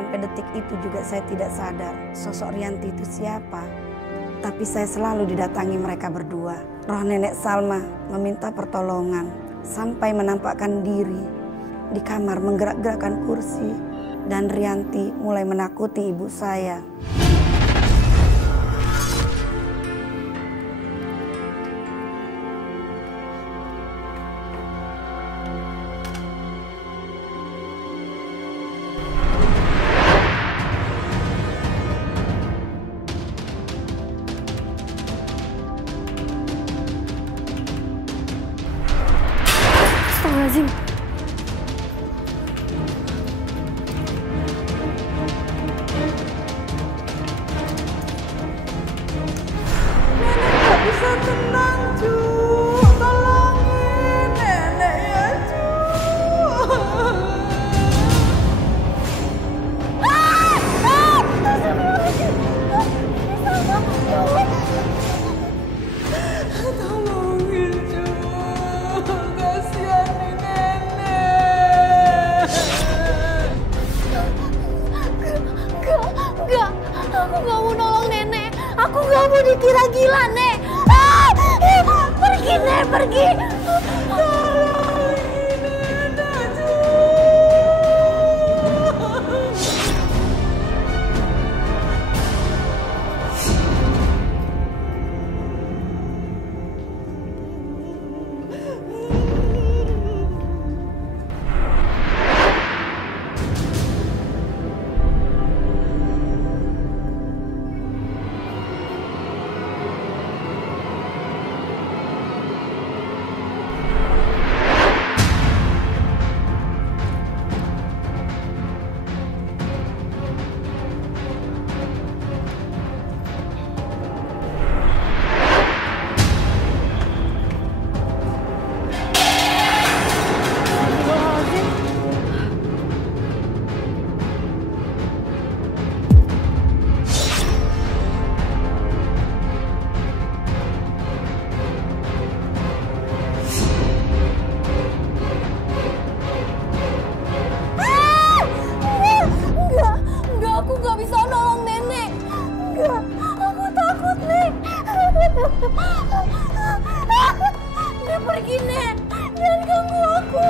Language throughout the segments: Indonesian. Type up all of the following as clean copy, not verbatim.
sampai detik itu juga saya tidak sadar sosok Rianti itu siapa. Tapi saya selalu didatangi mereka berdua. Roh nenek Salma meminta pertolongan sampai menampakkan diri di kamar menggerak-gerakkan kursi. Dan Rianti mulai menakuti ibu saya. Astagfirullahaladzim. Nenek gak bisa tenang, Cu. Tolongin nenek ya, Cu. Tolongin, Cu. Kasihan nih nenek. Enggak. Aku gak mau nolong nenek. Aku gak mau dikira gila, Nek. Pergi, Nek, pergi. Tolongin nenek, Cu. Enggak, aku gak bisa nolong nenek. Enggak, aku takut, Nek. Nek, pergi, Nek. Jangan ganggu aku.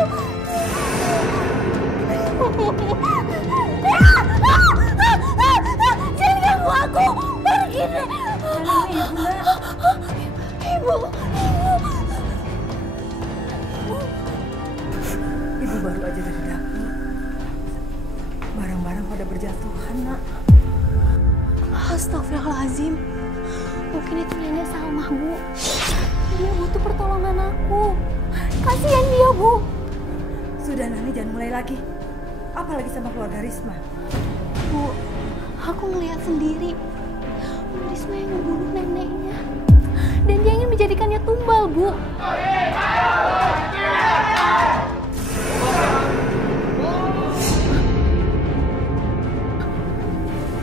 Jangan ganggu aku. Pergi, Nek. Ibu. Ibu baru aja dari dapur. Barang-barang pada berjatuhan, Nak. Astagfirullahaladzim. Mungkin itu nenek Salma, Bu. Dia butuh pertolongan aku. Kasihan dia, Bu. Sudah, Nani, jangan mulai lagi. Apalagi sama keluarga Risma. Bu, aku ngeliat sendiri. Bu Risma yang ngebunuh neneknya. Dan dia ingin menjadikannya tumbal, Bu.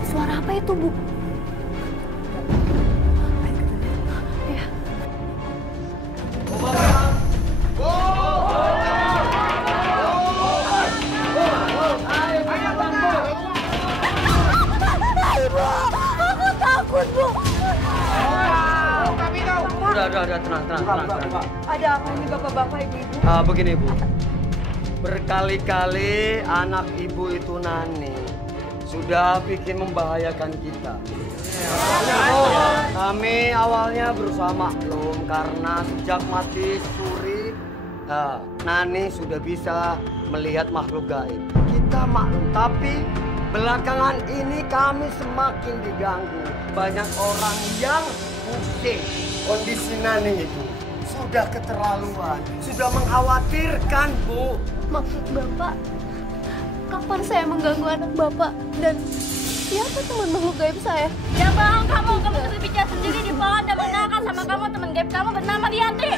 Suara apa itu, Bu? Ya. Ibu, aku takut, Bu. Udah, tenang. Ada apa ini bapak-bapak, ibu-ibu? Begini, Bu. Berkali-kali anak ibu itu Nani sudah bikin membahayakan kita. Kami awalnya berusaha maklum karena sejak mati Suri, Nani sudah bisa melihat makhluk gaib. Kita maklum, tapi belakangan ini kami semakin diganggu. Banyak orang yang pusing. Kondisi Nani itu sudah keterlaluan, sudah mengkhawatirkan, Bu. Maksud Bapak, kapan saya mengganggu anak Bapak? Dan siapa teman makhluk gaib saya? Ya bang, kamu berbicara sendiri di pohon dan mengenalkan sama kamu teman gaib kamu bernama Rianti.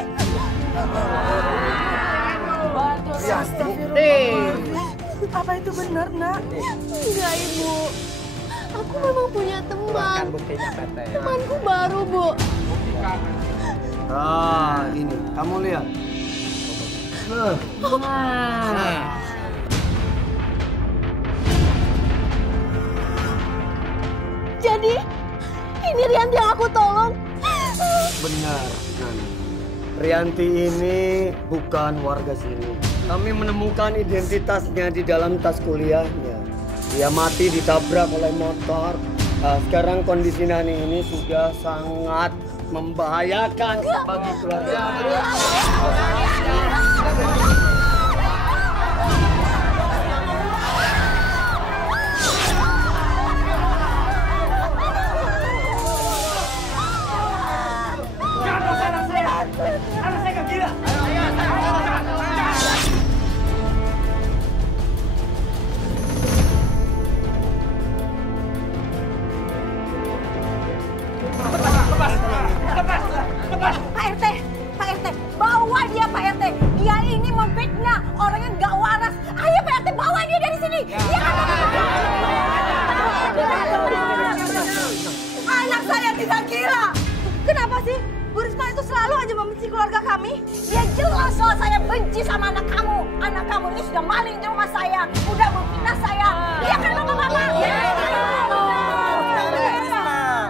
Apa itu benar, Nak? Enggak, Ibu. Aku memang punya teman. Temanku baru, Bu. Ini kamu lihat. Rianti yang aku tolong. Benar, Nani. Rianti ini bukan warga sini. Kami menemukan identitasnya di dalam tas kuliahnya. Dia mati ditabrak oleh motor. Sekarang kondisi Nani ini sudah sangat membahayakan bagi keluarga. Anak saya gila. Pak RT, bawa dia Pak RT. Dia ini memfitnah, orangnya nggak waras. Ayo Pak RT, bawa dia dari sini. Dia anak saya tidak gila. Kenapa sih? Bu Risma itu selalu aja membenci keluarga kami. Ya jelas soal saya benci sama anak kamu. Anak kamu ini sudah maling di rumah saya, udah memfitnah saya. Dia kan mama-mama.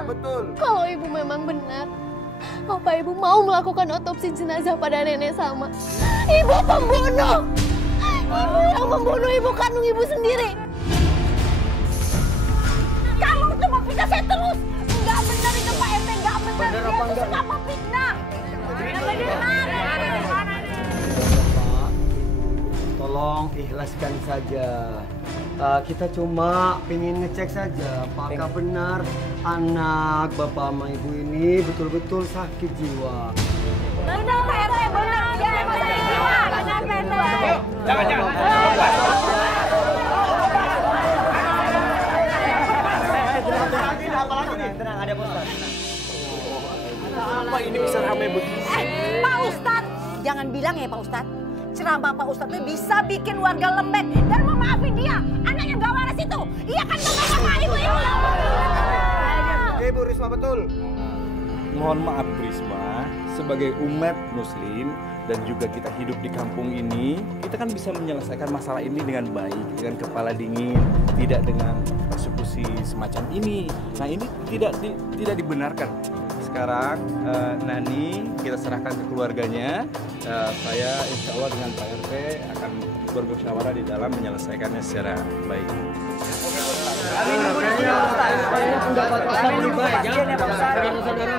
Betul. Kalau ibu memang benar, apa ibu mau melakukan otopsi jenazah pada nenek Salma? Ibu pembunuh. Ibu yang membunuh ibu kandung ibu sendiri. Kamu tuh memfitnah saya terus. Enggak benar itu Pak RT, enggak benar. Benar apa enggak? Dia suka memfitnah. Tolong ikhlaskan saja. Kita cuma ingin ngecek saja apakah benar anak bapak sama ibu ini betul-betul sakit jiwa. Benar Pak RT, benar. Dia emang sakit jiwa. Benar Pak RT. Jangan. Tenang, ada Ustaz. Apa ini bisa ramai begini? Pak Ustadz, jangan bilang ya Pak Ustadz. Ceramah Pak Ustadz itu bisa bikin warga lembek dan memaafin dia. Anaknya gak waras itu. Iya kan bapak-bapak, ibu-ibu. Ibu Risma betul. Mohon maaf Bu Risma, sebagai umat muslim dan juga kita hidup di kampung ini, kita kan bisa menyelesaikan masalah ini dengan baik, dengan kepala dingin, tidak dengan persekusi semacam ini. Nah ini tidak dibenarkan. Sekarang Nani kita serahkan ke keluarganya. Saya insya Allah dengan Pak RT akan bermusyawarah di dalam menyelesaikannya secara baik. Pendapat Ustaz lebih baik ya. Saudara-saudara.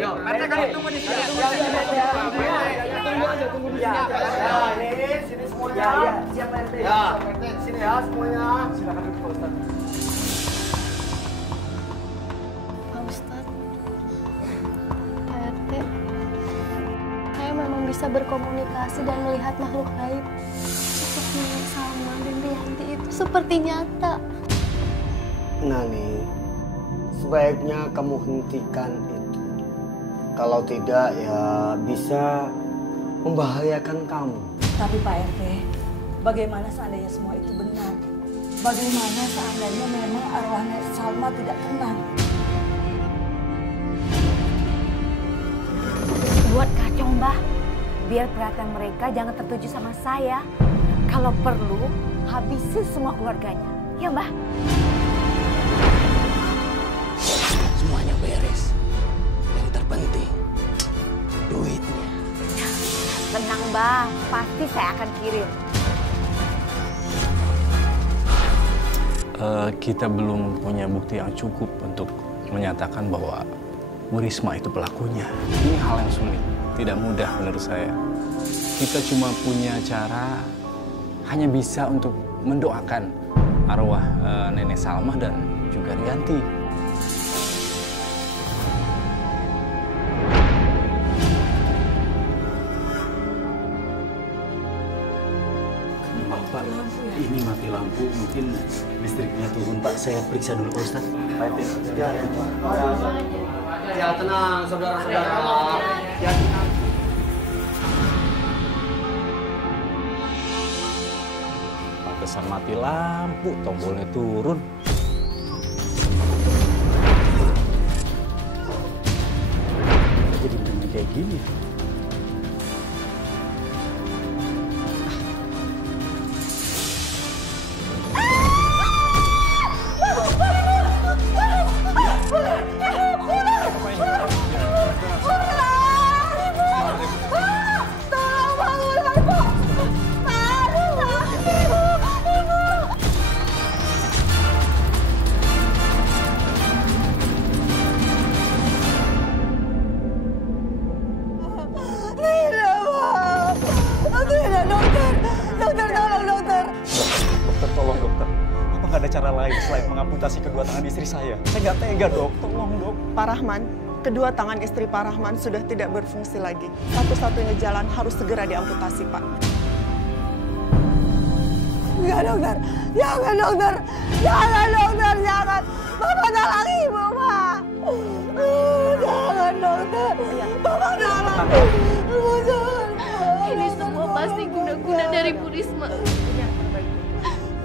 Yo. Partai kami tunggu di sini. Tunggu aja, tunggu di sini. Ini sini semuanya. Siap Pak RT. Ya, sini ya semuanya. Silakan duduk Pak Ustaz. Pak Ustadz, Pak RT, saya memang bisa berkomunikasi dan melihat makhluk gaib. Seperti Nenek Salma dan Rianti itu seperti nyata. Nani, sebaiknya kamu hentikan itu. Kalau tidak ya bisa membahayakan kamu. Tapi Pak RT, bagaimana seandainya semua itu benar? Bagaimana seandainya memang arwah Nek Salma tidak tenang? Buat kacau Mbah. Biar perhatian mereka jangan tertuju sama saya. Kalau perlu, habisin semua keluarganya. Ya Mbah? Semuanya beres. Yang terpenting, duitnya. Tenang Mbah, pasti saya akan kirim. Kita belum punya bukti yang cukup untuk menyatakan bahwa Bu Risma itu pelakunya. Ini hal yang sulit, tidak mudah menurut saya. Kita cuma punya cara, hanya bisa untuk mendoakan arwah Nenek Salma dan juga Rianti. Pak, ini mati lampu, mungkin listriknya turun Pak. Saya periksa dulu Pak Ustaz. Ya tenang saudara-saudara. Ya tenang. Pantesan mati lampu, tombolnya turun. Jadi benar kayak gini. nggak ada cara lain selain mengamputasi kedua tangan istri saya? Saya nggak tega, Dok. Tolong, Dok. Pak Rahman, kedua tangan istri Pak Rahman sudah tidak berfungsi lagi. Satu-satunya jalan harus segera diamputasi, Pak. Enggak, dokter. Jangan, dokter. Jangan, dokter. Jangan. Bapak tolong ibu, Pak. Jangan, dokter. Bapak tolong. Ibu, jangan. Ini semua pasti guna-guna dari Bu Risma.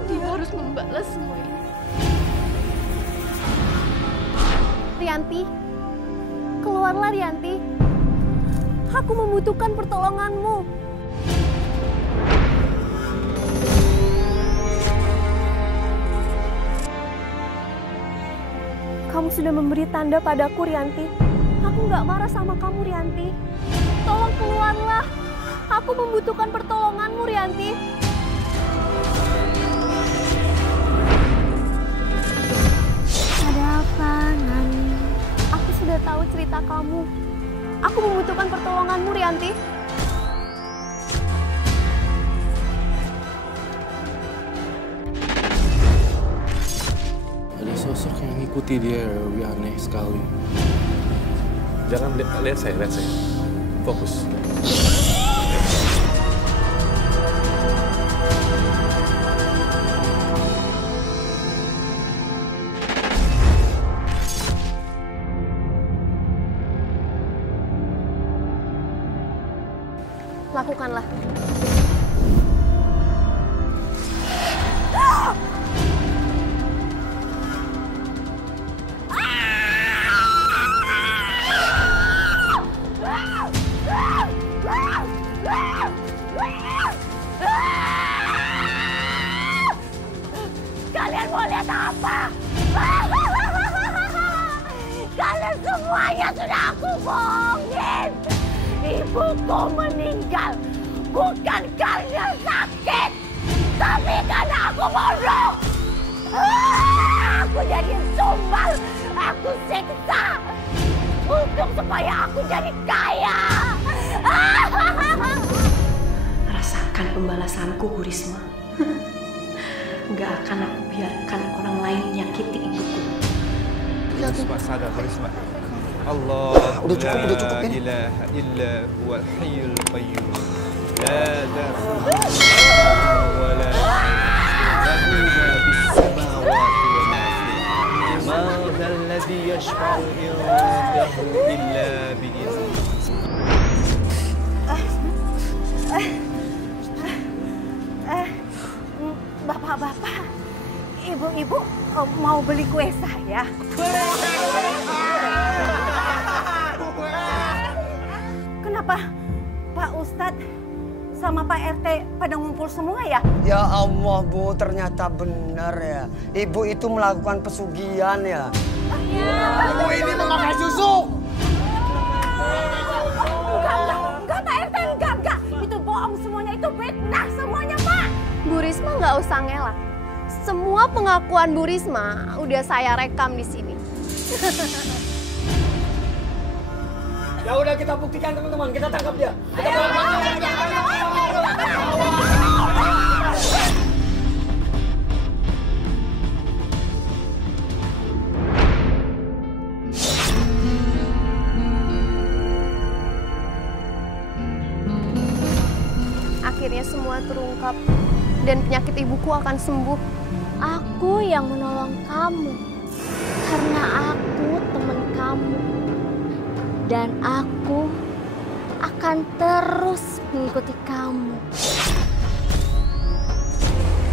Dia harus membalas semua ini. Rianti, keluarlah Rianti. Aku membutuhkan pertolonganmu. Kamu sudah memberi tanda padaku, Rianti. Aku nggak marah sama kamu, Rianti. Tolong keluarlah. Aku membutuhkan pertolonganmu, Rianti. Ada apa, Nani? Aku sudah tahu cerita kamu. Aku membutuhkan pertolonganmu, Rianti. Ada sosok yang ngikuti dia, lebih aneh sekali. Jangan lihat saya. Fokus. Lakukanlah. Kalian mau lihat apa? Kalian semuanya sudah aku bohongin. Ibuku meninggal bukan karena sakit, tapi karena aku bodoh. Aku jadi tumbal, aku siksa untuk supaya aku jadi kaya. Rasakan pembalasanku, Bu Risma. Nggak akan aku biarkan orang lain menyakiti ibuku. Risma, sadar, Risma. Allah, udah cukup la ilaha illa huwal hayyul qayyum. La ta'khudhuhu wa la lahu ma bis samawati wa ma fil ma dhal ladzi yashfa'u indahu illa bi Bapak-bapak, ibu-ibu mau beli kue saya? Kenapa Pak Ustadz sama Pak RT pada ngumpul semua ya? Ya Allah, Bu, ternyata benar ya. Ibu itu melakukan pesugihan ya. Ibu ini memakai susu. Enggak Pak RT, enggak. Itu bohong semuanya, itu fitnah semuanya, Pak. Bu Risma nggak usah ngelak. Semua pengakuan Bu Risma udah saya rekam di sini. Ya udah, kita buktikan teman-teman, kita tangkap dia. Akhirnya semua terungkap dan penyakit ibuku akan sembuh. Aku yang menolong kamu karena aku teman kamu. Dan aku akan terus mengikuti kamu.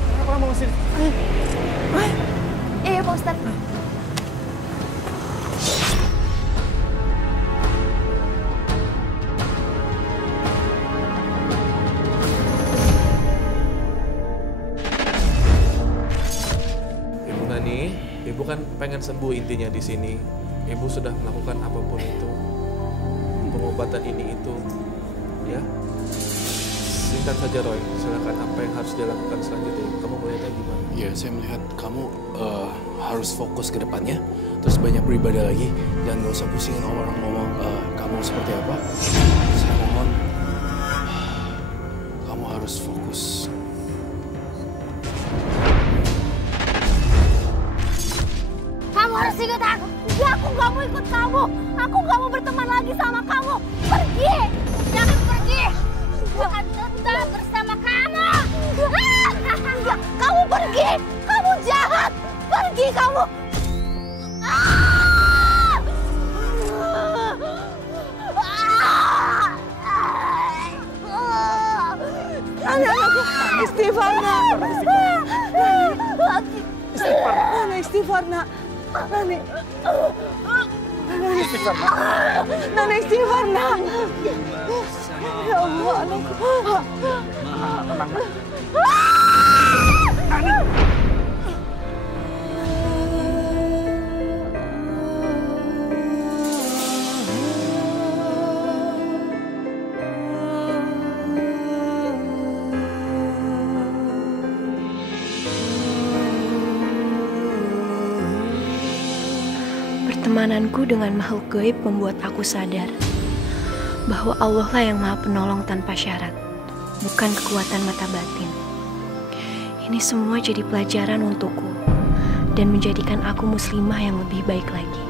Kenapa mau sini? Iya, Pak Ustadz. Ibu Nani, Ibu kan pengen sembuh intinya di sini. Ibu sudah melakukan apapun itu. Pengobatan ini itu, ya. Singkat saja Roy, silakan apa yang harus dilakukan selanjutnya. Kamu melihatnya gimana? Ya, saya melihat kamu harus fokus ke depannya, terus banyak beribadah lagi, dan gak usah pusingin orang ngomong kamu seperti apa. Saya mohon, kamu harus fokus. harus ingat aku. Aku nggak mau ikut kamu. Aku nggak mau berteman lagi sama kamu. Pergi. Jangan pergi. Aku akan tetap bersama kamu. Enggak, kamu pergi. Kamu jahat. Pergi kamu. Anak-anakku, istighfar nak. Nani istighfar nak. Nani. Istighfar, Nak. Nani istighfar nak. Ya Allah anakku. Tenang, Nak. Pertemananku dengan makhluk gaib membuat aku sadar bahwa Allah lah yang Maha Penolong tanpa syarat, bukan kekuatan mata batin. Ini semua jadi pelajaran untukku dan menjadikan aku muslimah yang lebih baik lagi.